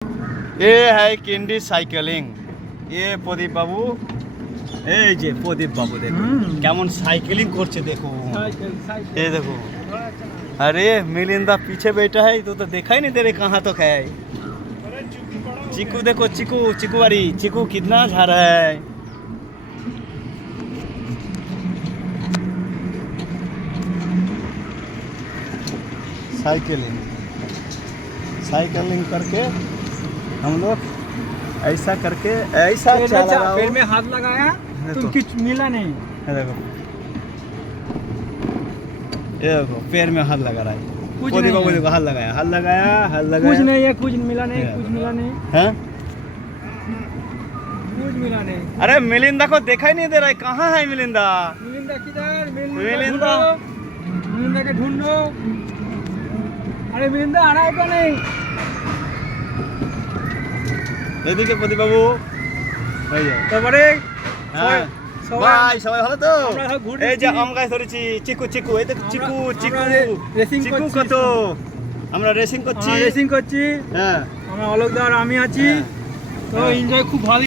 ये है candy cycling. ये प्रदीप बाबू, এই যে প্রদীপ বাবু দেখো কেমন সাইকেলিং করছে দেখো। ये देखो, अरे मिलिंदा पीछे बैठा है तो देखा ही नहीं दे रहे कहाँ तक है। चीकू देखो, चीकू चीकू वाली चीकू कितना जा रहा है। साइकिलिंग साइकिलिंग करके हम लोग ऐसा करके ऐसा चला पैर में हाथ लगाया तो कुछ मिला नहीं। ये देखो, ये देखो पैर में हाथ लगा रहा है। कुछ प्रदीप नहीं बाबू है। देखो, हाथ लगाया, हाथ लगाया, हाथ लगाया। कुछ नहीं है, कुछ मिला नहीं, है। कुछ मिला नहीं, हैं? कुछ मिला नहीं। अरे मिलिंदा को देखा ही नहीं दे रहा है, कहाँ है मिलिंदा? मिलिंदा किधर? मिलिंदा। मिलिंदा के ढूंढो। अरे मिलिंदा आ रहा है क्या नहीं? এদিকে প্রদীপ বাবু, এই যে তারপরে হ্যাঁ সবাই ভাই সবাই ভালো তো? আমরা সব ঘুরছি। এই যে আম গাছ ধরেছি, চিকু চিকু, এই দেখো চিকু চিকু, রেসিং চিকু করছি কত, আমরা রেসিং করছি। রেসিং করছি। হ্যাঁ আমরা অলোকদার আমি আছি, হ্যাঁ। তো এনজয় খুব ভালো।